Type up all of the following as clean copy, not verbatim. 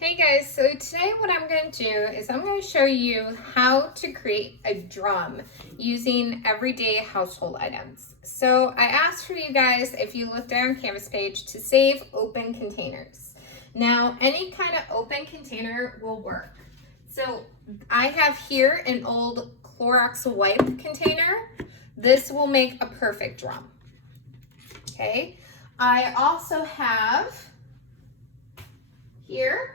Hey guys, so today what I'm going to do is I'm going to show you how to create a drum using everyday household items. So I asked for you guys, if you look down Canvas page, to save open containers. Now, any kind of open container will work. So I have here an old Clorox wipe container. This will make a perfect drum. Okay, I also have here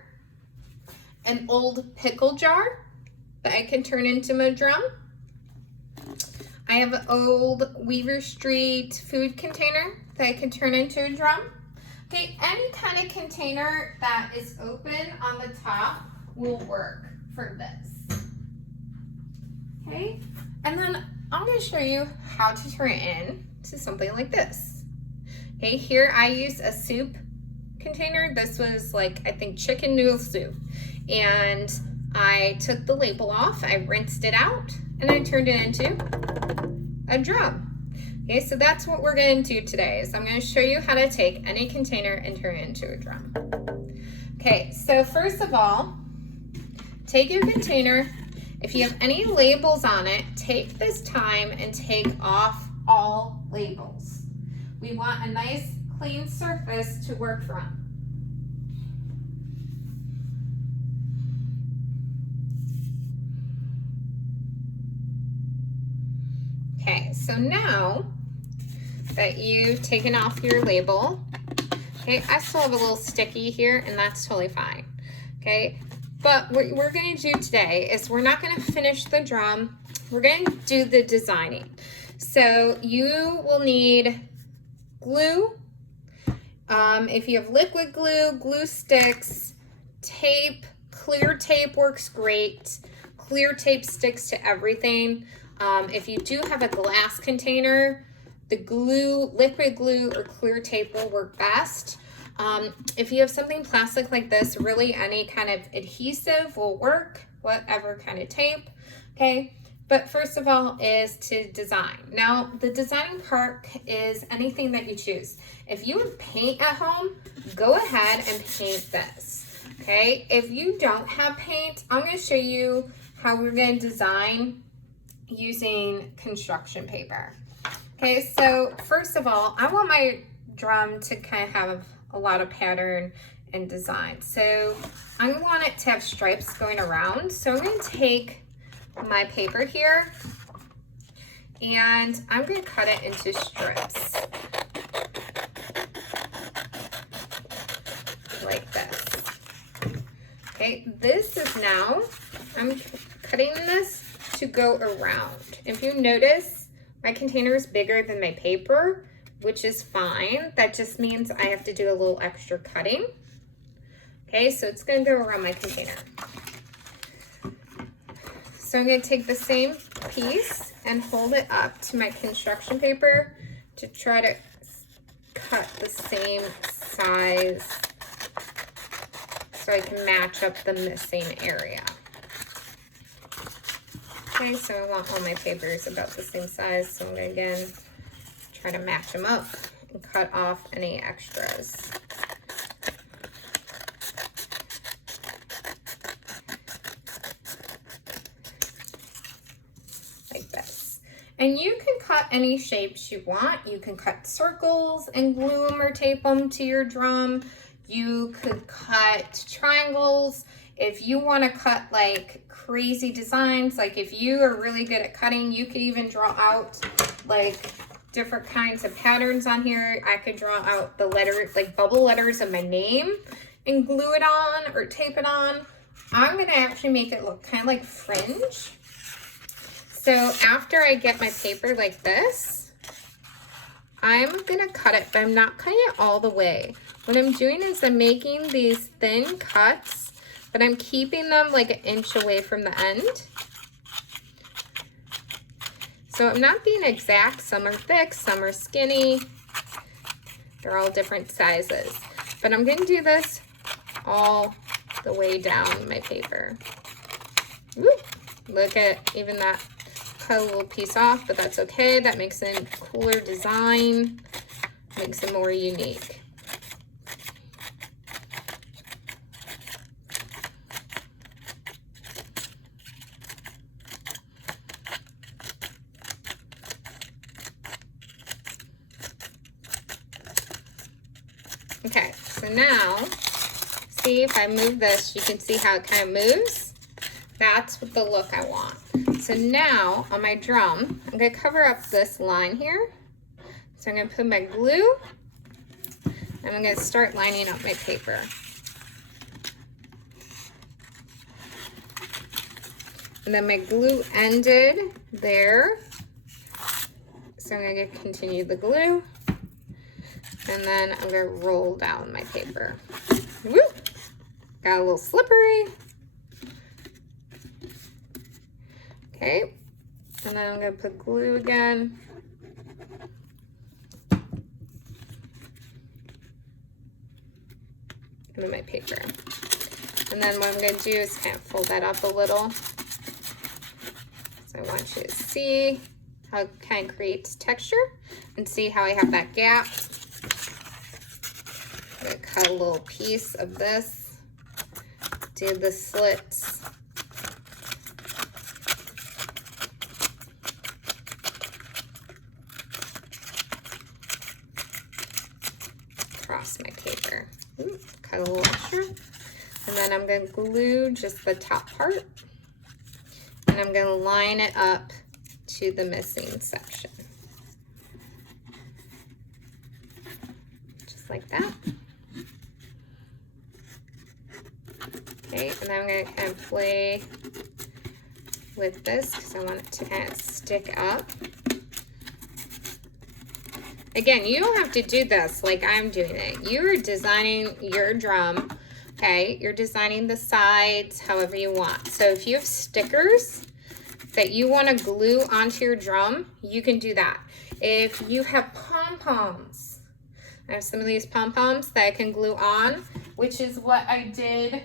an old pickle jar that I can turn into my drum. I have an old Weaver Street food container that I can turn into a drum. Okay, any kind of container that is open on the top will work for this. Okay, and then I'm going to show you how to turn it into something like this. Okay, here I use a soup container. This was like, I think, chicken noodle soup. And I took the label off, I rinsed it out, and I turned it into a drum. Okay, so that's what we're going to do today, is I'm going to show you how to take any container and turn it into a drum. Okay, so first of all, take your container. If you have any labels on it, take this time and take off all labels. We want a nice clean surface to work from. Okay, so now that you've taken off your label, okay, I still have a little sticky here, and that's totally fine, okay? But what we're going to do today is we're not going to finish the drum. We're going to do the designing. So you will need glue. If you have liquid glue, glue sticks, tape, clear tape works great. Clear tape sticks to everything. If you do have a glass container, the glue, liquid glue or clear tape will work best. If you have something plastic like this, really any kind of adhesive will work, whatever kind of tape, okay? But first of all is to design. Now, the designing part is anything that you choose. If you have paint at home, go ahead and paint this, okay? If you don't have paint, I'm gonna show you how we're gonna design using construction paper. Okay, so first of all, I want my drum to kind of have a lot of pattern and design. So I want it to have stripes going around. So I'm going to take my paper here and I'm going to cut it into strips like this. Okay, this is now, I'm cutting this to go around. If you notice, my container is bigger than my paper, which is fine. That just means I have to do a little extra cutting. Okay, so it's going to go around my container. So I'm going to take the same piece and hold it up to my construction paper to try to cut the same size so I can match up the missing area. Okay, so I want all my papers about the same size, so I'm going to again try to match them up and cut off any extras. Like this. And you can cut any shapes you want. You can cut circles and glue them or tape them to your drum. You could cut triangles. If you want to cut like crazy designs, like if you are really good at cutting, you could even draw out like different kinds of patterns on here. I could draw out the letters, like bubble letters of my name and glue it on or tape it on. I'm going to actually make it look kind of like fringe. So after I get my paper like this, I'm going to cut it, but I'm not cutting it all the way. What I'm doing is I'm making these thin cuts, but I'm keeping them like an inch away from the end. So I'm not being exact. Some are thick, some are skinny. They're all different sizes. But I'm going to do this all the way down my paper. Woo! Look at even that. Cut a little piece off, but that's okay. That makes it a cooler design, makes it more unique. now, see if I move this, you can see how it kind of moves. That's what the look I want. So now on my drum, I'm gonna cover up this line here. So I'm gonna put my glue, and I'm gonna start lining up my paper. And then my glue ended there. So I'm gonna continue the glue. And then I'm gonna roll down my paper. Woo! Got a little slippery. Okay, and then I'm gonna put glue again. And then my paper. And then what I'm gonna do is kind of fold that up a little. So I want you to see how it kind of creates texture and see how I have that gap. I'm gonna cut a little piece of this, do the slits. Across my paper. Ooh, cut a little extra. And then I'm gonna glue just the top part. And I'm gonna line it up to the missing section. Just like that. Okay, and then I'm gonna kind of play with this because I want it to kind of stick up. Again, you don't have to do this like I'm doing it. You're designing your drum, okay? You're designing the sides however you want. So if you have stickers that you want to glue onto your drum, you can do that. If you have pom-poms, I have some of these pom-poms that I can glue on, which is what I did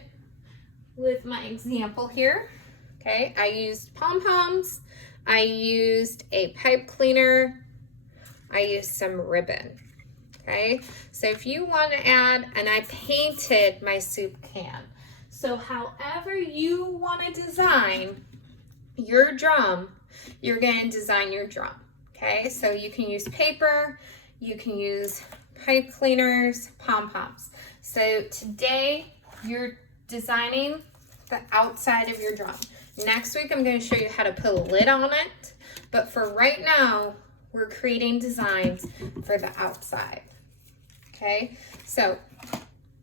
with my example here. Okay, I used pom-poms, I used a pipe cleaner, I used some ribbon. Okay, so if you want to add, and I painted my soup can. So however you want to design your drum, you're going to design your drum. Okay, so you can use paper, you can use pipe cleaners, pom-poms. So today you're designing the outside of your drum. Next week I'm going to show you how to put a lid on it, but for right now we're creating designs for the outside. Okay, so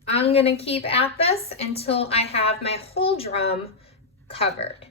I'm going to keep at this until I have my whole drum covered.